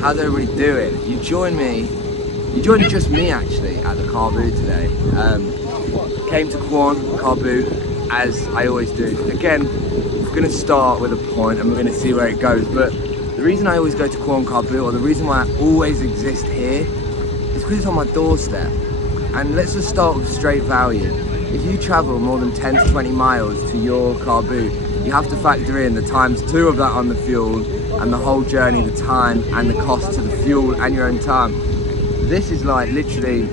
How's everybody doing? You joined just me actually at the Carboot today. Came to Carboot as I always do. Again, we're going to start with a point and we're going to see where it goes. But the reason I always go to Carboot, or the reason why I always exist here, is because it's on my doorstep. And let's just start with straight value. If you travel more than 10 to 20 miles to your Carboot, you have to factor in the ×2 of that on the fuel and the whole journey, the time and the cost to the fuel and your own time. This is like literally,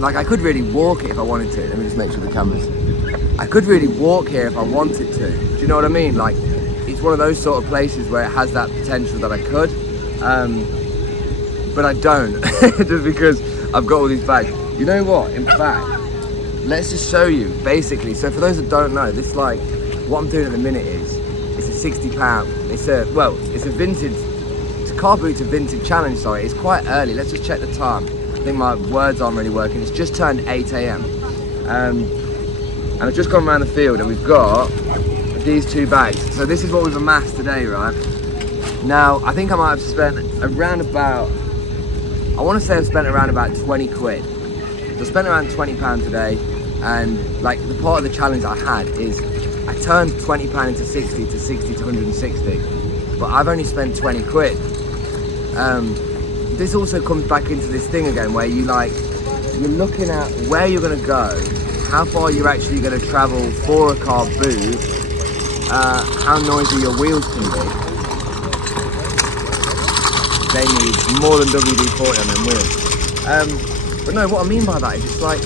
like I could really walk it if I wanted to. Let me just make sure the camera's. I could really walk here if I wanted to. Do you know what I mean? Like, it's one of those sort of places where it has that potential that I could, but I don't, just because I've got all these bags. You know what? In fact, let's just show you basically. So for those that don't know, this like what I'm doing at the minute is it's a £60. It's a vintage. Carboot's a vintage challenge, sorry. It's quite early. Let's just check the time. I think my words aren't really working. It's just turned 8 AM. And I've just gone around the field and we've got these 2 bags. So this is what we've amassed today, right? Now, I think I might have spent around about, I want to say I've spent around about 20 quid. So I spent around £20 today, and like the part of the challenge I had is I turned £20 into 60 to 160, but I've only spent 20 quid. This also comes back into this thing again where you're looking at where you're going to go, how far you're actually going to travel for a Carboot, how noisy your wheels can be. They need more than WD-40 on them wheels. But no, what I mean by that is it's like,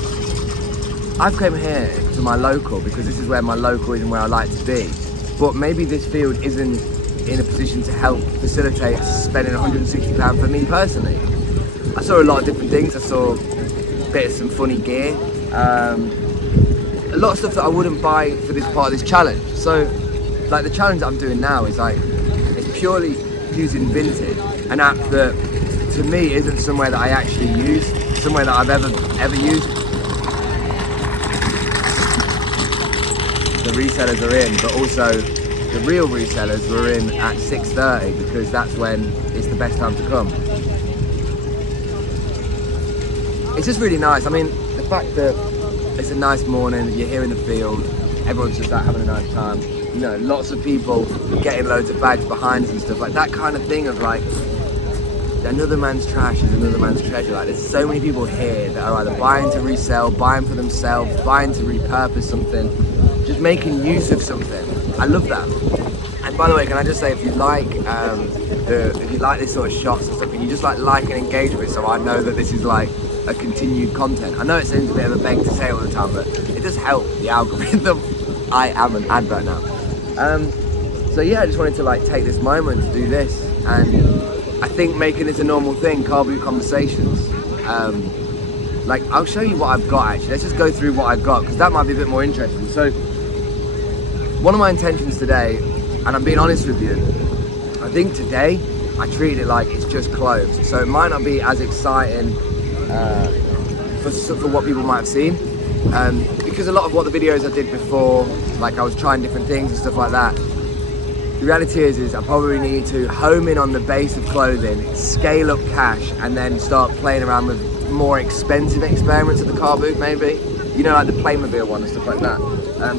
I've come here to my local because this is where my local is and where I like to be, but maybe this field isn't in a position to help facilitate spending £160 for me personally. I saw a lot of different things. I saw a bit of some funny gear, a lot of stuff that I wouldn't buy for this part of this challenge. So like the challenge that I'm doing now is like, it's purely using Vinted, an app that to me isn't somewhere that I actually use, somewhere that I've ever used. The resellers are in, but also the real resellers were in at 6:30 because that's when it's the best time to come. It's just really nice. I mean, the fact that it's a nice morning, you're here in the field, everyone's just out having a nice time. You know, lots of people getting loads of bags behind us and stuff, like that kind of thing of like, another man's trash is another man's treasure. Like there's so many people here that are either buying to resell, buying for themselves, buying to repurpose something, just making use of something. I love that. And by the way, can I just say, if you like this sort of shots and stuff, can you just like and engage with it so I know that this is like a continued content? I know it seems a bit of a beg to say all the time, but it does help the algorithm. I am an advert now. So yeah, I just wanted to like take this moment to do this, and I think making this a normal thing, Carboot conversations. Like I'll show you what I've got actually. Let's just go through what I've got because that might be a bit more interesting. So one of my intentions today, and I'm being honest with you, I think today I treated it like it's just clothes. So it might not be as exciting for what people might have seen. Because a lot of what the videos I did before, like I was trying different things and stuff like that, the reality is I probably need to home in on the base of clothing, scale up cash, and then start playing around with more expensive experiments at the Carboot maybe. You know, like the Playmobil one and stuff like that.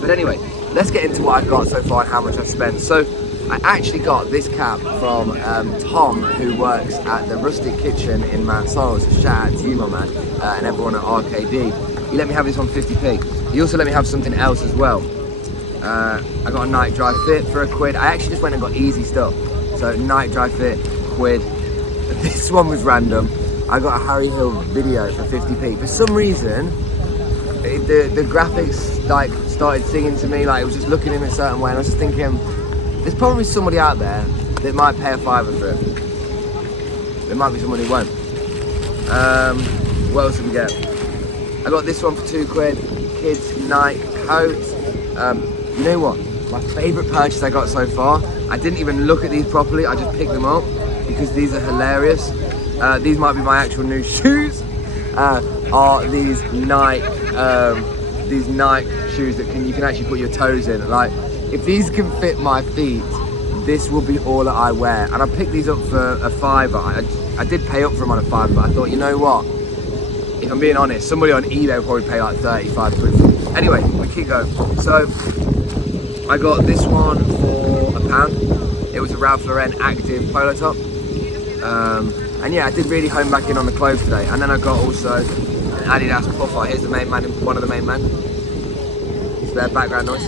But anyway, let's get into what I've got so far and how much I've spent. So I actually got this cap from Tom, who works at the Rustic Kitchen in Mount Sorrel. So shout out to you, my man, and everyone at RKD. He let me have this on 50p. He also let me have something else as well. I got a night dry fit for £1. I actually just went and got easy stuff. So night dry fit, £1. This one was random. I got a Harry Hill video for 50p. For some reason, the graphics like started singing to me, like it was just looking in a certain way, and I was just thinking, there's probably somebody out there that might pay a £5 for it. There might be someone who won't. What else did we get? I got this one for £2, kids night coat. You know what? My favourite purchase I got so far, I didn't even look at these properly, I just picked them up because these are hilarious. These might be my actual new shoes. Are these Nike shoes that you can actually put your toes in. Like, if these can fit my feet, this will be all that I wear. And I picked these up for a £5. I did pay up for them on a £5, but I thought, you know what? If I'm being honest, somebody on eBay will probably pay like 35 quid for them. Anyway, we keep going. So I got this one for £1. It was a Ralph Lauren active polo top. And yeah, I did really hone back in on the clothes today. And then I got also an Adidas puffer. Here's the main man, one of the main men. It's their background noise.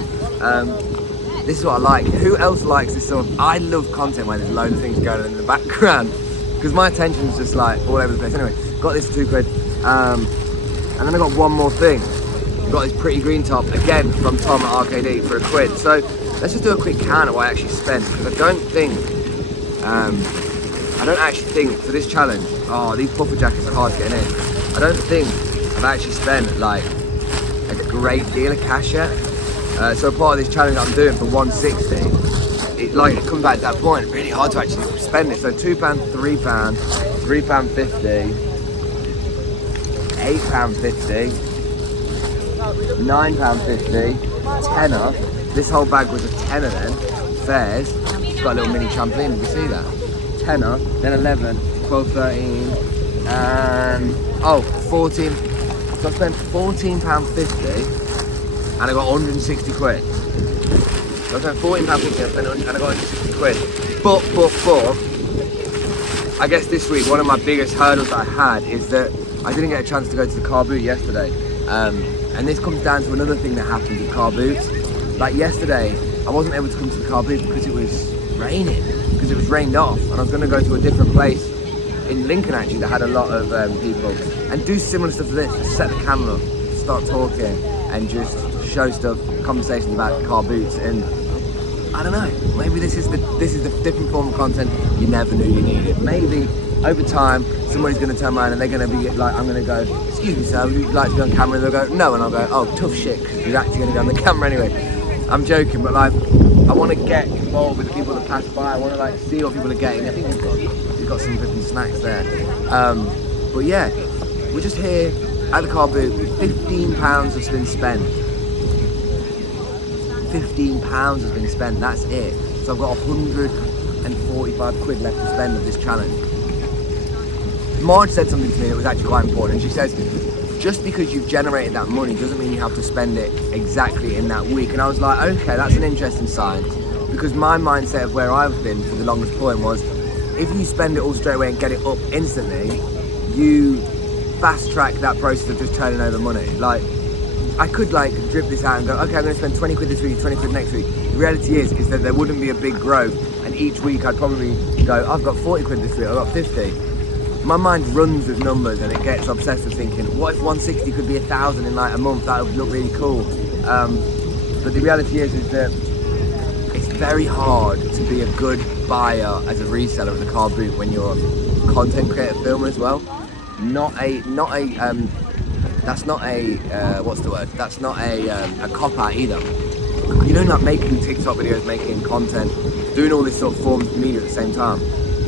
This is what I like. Who else likes this sort of... I love content where there's loads of things going on in the background, because my attention's just like all over the place. Anyway, got this for £2. And then I got one more thing. Got this pretty green top, again from Tom at RKD for £1. So let's just do a quick count of what I actually spent, because I don't actually think for this challenge, oh, these puffer jackets are hard getting in. I don't think I've actually spent like a great deal of cash yet. So part of this challenge that I'm doing for 160, it comes back to that point, really hard to actually spend it. So £2, £3, £3.50, £8.50, £9.50, tenner. This whole bag was a tenner then. Fares, it's got a little mini trampoline, did you see that? Tenner, then 11, 12, 13, and 14. So I spent £14.50 and I got 160 quid. So I spent £14.50 and I got 160 quid. But, I guess this week, one of my biggest hurdles that I had is that I didn't get a chance to go to the Carboot yesterday. And this comes down to another thing that happened with Carboots. Like yesterday, I wasn't able to come to the Carboot because it was raining, because it was rained off, and I was going to go to a different place in Lincoln actually that had a lot of people, and do similar stuff to this, just set the camera up, start talking, and just show stuff, conversations about Carboots. And I don't know, maybe this is the different form of content you never knew you needed. Maybe over time, somebody's going to turn around and they're going to be like, I'm going to go, excuse me sir, would you like to be on camera? And they'll go, no, and I'll go, oh, tough shit, because you're actually going to be on the camera anyway. I'm joking, but like, I want to get involved with the people that pass by. I want to like see what people are getting. I think we've got some different snacks there. But yeah, we're just here at the Carboot. £15 has been spent. £15 has been spent, that's it. So I've got 145 quid left to spend of this challenge. Marge said something to me that was actually quite important, and she says, just because you've generated that money doesn't mean you have to spend it exactly in that week. And I was like, okay, that's an interesting sign, because my mindset of where I've been for the longest point was, if you spend it all straight away and get it up instantly, you fast track that process of just turning over money. Like, I could like drip this out and go, okay, I'm going to spend 20 quid this week, 20 quid next week. The reality is that there wouldn't be a big growth, and each week I'd probably go, I've got 40 quid this week, I've got 50. My mind runs with numbers and it gets obsessed with thinking, what if 160 could be 1,000 in like a month? That would look really cool. But the reality is that it's very hard to be a good buyer as a reseller of the Carboot when you're a content creator filmer as well. That's not a cop out either. You know, like making TikTok videos, making content, doing all this sort of forms of media at the same time.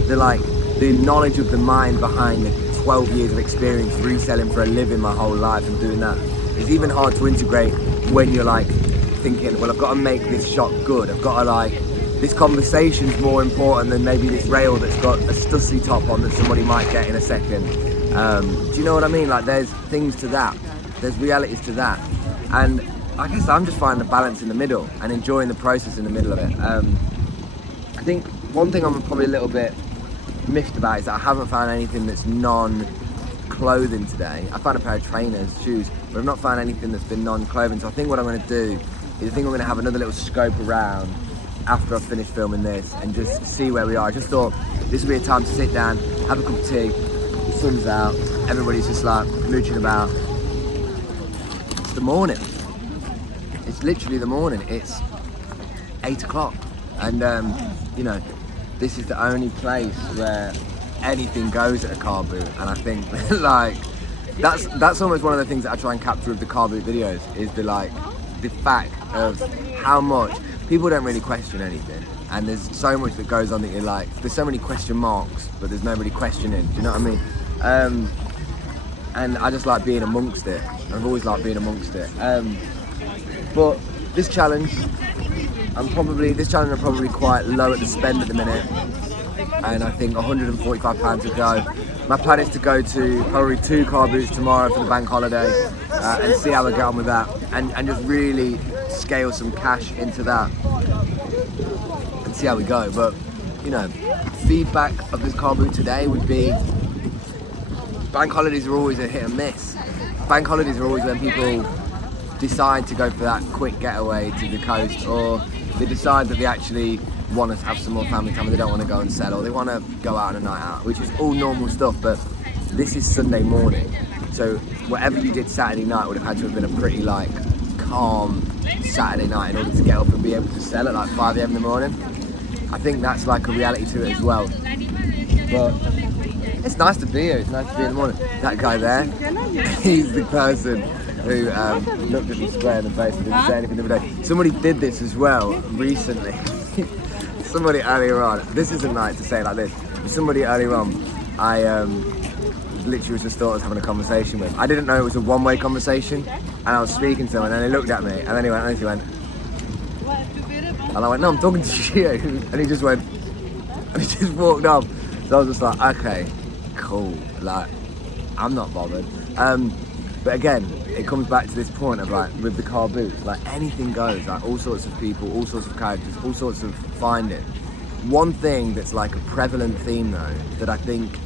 They're like, the knowledge of the mind behind the 12 years of experience reselling for a living my whole life and doing that is even hard to integrate when you're like thinking, well, I've got to make this shot good. I've got to like, this conversation's more important than maybe this rail that's got a stussy top on that somebody might get in a second. Do you know what I mean? Like, there's things to that. There's realities to that. And I guess I'm just finding the balance in the middle and enjoying the process in the middle of it. I think one thing I'm probably a little bit miffed about is that I haven't found anything that's non-clothing today. I found a pair of trainers, shoes, but I've not found anything that's been non-clothing. So I think what I'm going to do is I'm going to have another little scope around after I've finished filming this and just see where we are. I just thought this would be a time to sit down, have a cup of tea, the sun's out, everybody's just like mooching about. It's the morning. It's literally the morning. It's 8 o'clock, and you know, this is the only place where anything goes at a Carboot, and I think like that's almost one of the things that I try and capture with the Carboot videos is the fact of how much people don't really question anything, and there's so much that goes on that you're like, there's so many question marks, but there's nobody questioning. Do you know what I mean? And I just like being amongst it. I've always liked being amongst it. But this challenge, this challenge are probably quite low at the spend at the minute, and I think £145 to go. My plan is to go to probably 2 Carboot tomorrow for the bank holiday and see how I get on with that, and just really scale some cash into that and see how we go. But you know, feedback of this Carboot today would be bank holidays are always a hit and miss. Bank holidays are always when people decide to go for that quick getaway to the coast, or they decide that they actually want to have some more family time and they don't want to go and sell, or they want to go out on a night out, which is all normal stuff. But this is Sunday morning, so whatever you did Saturday night would have had to have been a pretty like calm Saturday night in order to get up and be able to sell at like 5 AM in the morning. I think that's like a reality to it as well. But it's nice to be here, it's nice to be in the morning. That guy there, he's the person who looked at me square in the face and didn't say anything the other day. Somebody did this as well recently. Somebody earlier on, this isn't right to say it like this, but somebody earlier on, I literally just thought I was having a conversation with. I didn't know it was a one-way conversation, and I was speaking to him, and then he looked at me, and then he went, and I went, no, I'm talking to you, and he just went, and he just walked off. So I was just like, okay, cool, like, I'm not bothered. But again, it comes back to this point of like, with the Carboot, like anything goes, like all sorts of people, all sorts of characters, all sorts of finding. One thing that's like a prevalent theme though, that I think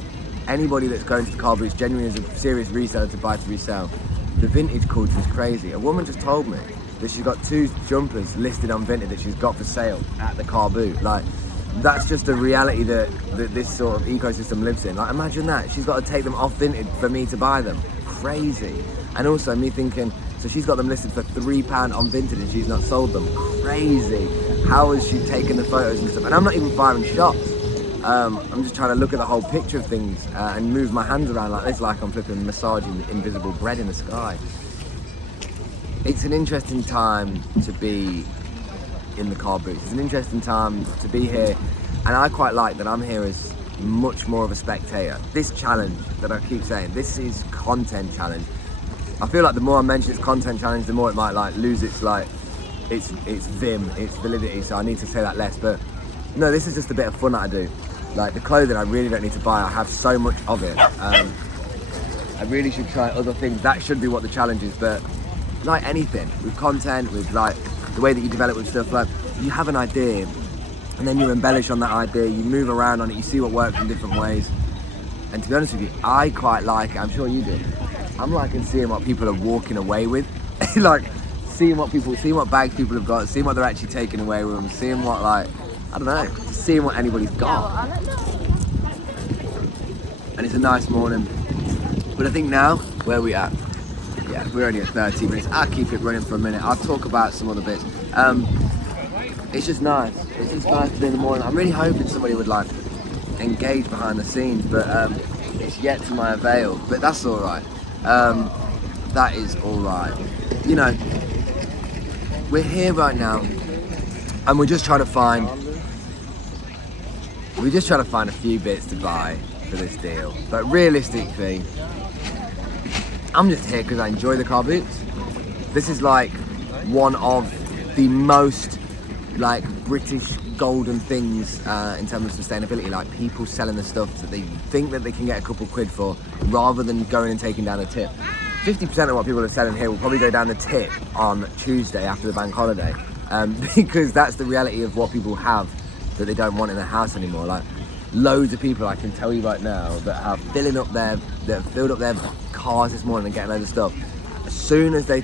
anybody that's going to the Carboots genuinely is a serious reseller to buy to resell, the vintage culture is crazy. A woman just told me that she's got 2 jumpers listed on Vinted that she's got for sale at the Carboot. Like, that's just a reality that this sort of ecosystem lives in. Like, imagine that, she's got to take them off Vinted for me to buy them. Crazy. And also me thinking, so she's got them listed for £3 on Vinted and she's not sold them. Crazy. How has she taken the photos and stuff? And I'm not even firing shots. I'm just trying to look at the whole picture of things and move my hands around like this, like I'm flipping massaging invisible bread in the sky. It's an interesting time to be in the Carboot. It's an interesting time to be here, and I quite like that I'm here as much more of a spectator. This challenge that I keep saying, this is content challenge. I feel like the more I mention it's content challenge, the more it might like lose its like its vim, its validity. So I need to say that less. But no, this is just a bit of fun that I do. Like the clothing, I really don't need to buy. I have so much of it. I really should try other things. That should be what the challenge is. But like anything, with content, with like the way that you develop with stuff, like you have an idea and then you embellish on that idea, you move around on it, you see what works in different ways. And to be honest with you, I quite like it. I'm sure you do. I'm liking seeing what people are walking away with. Like seeing what bags people have got, seeing what they're actually taking away with them, seeing what like, I don't know, seeing what anybody's got. And it's a nice morning. But I think now, where are we at? Yeah, we're only at 30 minutes. I'll keep it running for a minute. I'll talk about some other bits. It's just nice. It's just nice to be in the morning. I'm really hoping somebody would like engage behind the scenes, but it's yet to my avail. But that's all right. That is all right. You know, we're here right now, and we're just trying to find a few bits to buy for this deal. But realistically, I'm just here because I enjoy the Carboot. This is like one of the most like British golden things in terms of sustainability, like people selling the stuff that they think that they can get a couple quid for rather than going and taking down a tip. 50% of what people are selling here will probably go down the tip on Tuesday after the bank holiday, because that's the reality of what people have that they don't want in their house anymore. Like loads of people I can tell you right now that have filled up their cars this morning and getting loads of stuff. As soon as they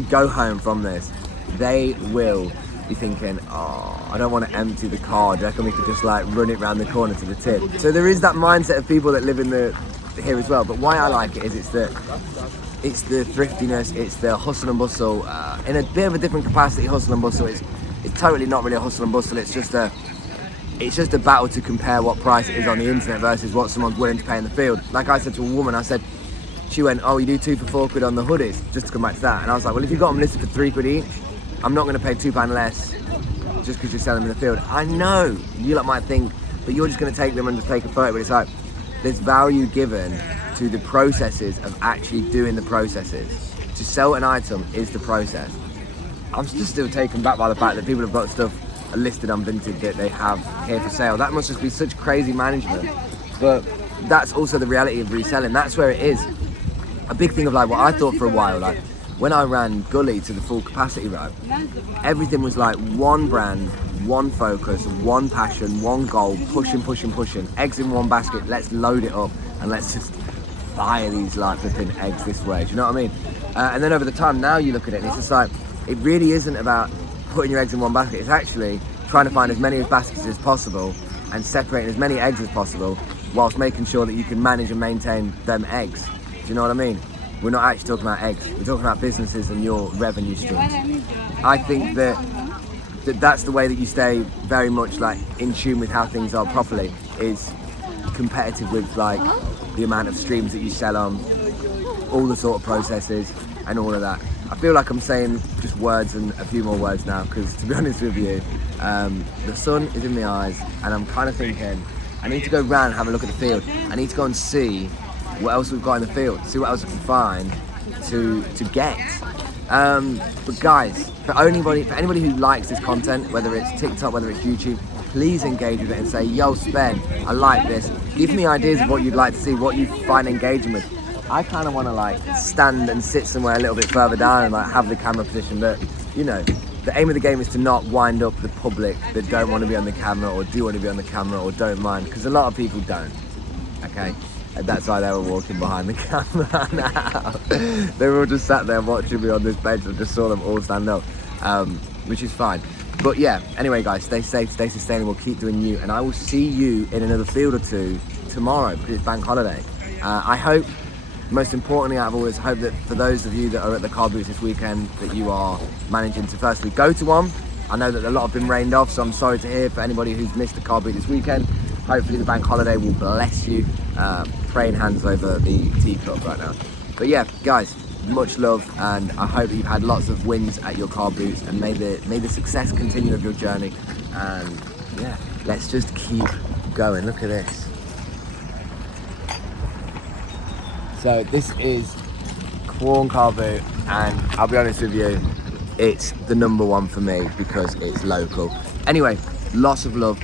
go home from this, they will be thinking, oh, I don't want to empty the car. Do you reckon we could just like run it round the corner to the tip? So there is that mindset of people that live in here as well. But why I like it is it's the thriftiness, it's the hustle and bustle, in a bit of a different capacity. Hustle and bustle, it's totally not really a hustle and bustle. It's just a battle to compare what price it is on the internet versus what someone's willing to pay in the field. Like I said to a woman, she went, oh, you do 2 for £4 on the hoodies, just to come back to that. And I was like, well, if you've got them listed for £3 each, I'm not going to pay £2 less just because you're selling them in the field. I know you lot might think, but you're just going to take them and just take a photo. But it's like, there's value given to the processes of actually doing the processes. To sell an item is the process. I'm just still taken back by the fact that people have got stuff listed on Vinted that they have here for sale. That must just be such crazy management. But that's also the reality of reselling. That's where it is. A big thing of like what I thought for a while, like when I ran Gully to the full capacity, right, everything was like one brand, one focus, one passion, one goal, pushing, eggs in one basket, let's load it up and let's just fire these like flipping eggs this way, do you know what I mean? And then over the time, now you look at it and it's just like, it really isn't about putting your eggs in one basket, it's actually trying to find as many baskets as possible and separating as many eggs as possible whilst making sure that you can manage and maintain them eggs. Do you know what I mean? We're not actually talking about eggs, we're talking about businesses and your revenue streams. I think that's the way that you stay very much like in tune with how things are properly, is competitive with like the amount of streams that you sell on, all the sort of processes and all of that. I feel like I'm saying just words and a few more words now because, to be honest with you, the sun is in my eyes and I'm kind of thinking I need to go round and have a look at the field. I need to go and see what else we've got in the field, see what else we can find to get. But guys, for anybody who likes this content, whether it's TikTok, whether it's YouTube, please engage with it and say, yo Spen, I like this. Give me ideas of what you'd like to see, what you find engaging with. I kind of want to like stand and sit somewhere a little bit further down and like have the camera position, but you know, the aim of the game is to not wind up the public that don't want to be on the camera or do want to be on the camera or don't mind, because a lot of people don't, okay? And that's why they were walking behind the camera now. They were all just sat there watching me on this bench. I just saw them all stand up, which is fine. But yeah, anyway guys, stay safe, stay sustainable, keep doing you, and I will see you in another field or two tomorrow because it's bank holiday. I hope, most importantly out of all this, I hope that for those of you that are at the Carboot this weekend, that you are managing to firstly go to one. I know that a lot have been rained off, so I'm sorry to hear for anybody who's missed the Carboot this weekend. Hopefully the bank holiday will bless you. Praying hands over the teacup right now. But yeah, guys, much love, and I hope that you've had lots of wins at your Carboots, and may the success continue of your journey. And yeah, let's just keep going. Look at this. So this is Quorn Carboot, and I'll be honest with you, it's the number one for me because it's local. Anyway, lots of love.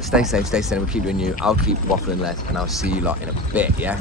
Stay safe, stay sustainable, keep doing you. I'll keep waffling less, and I'll see you lot in a bit, yeah?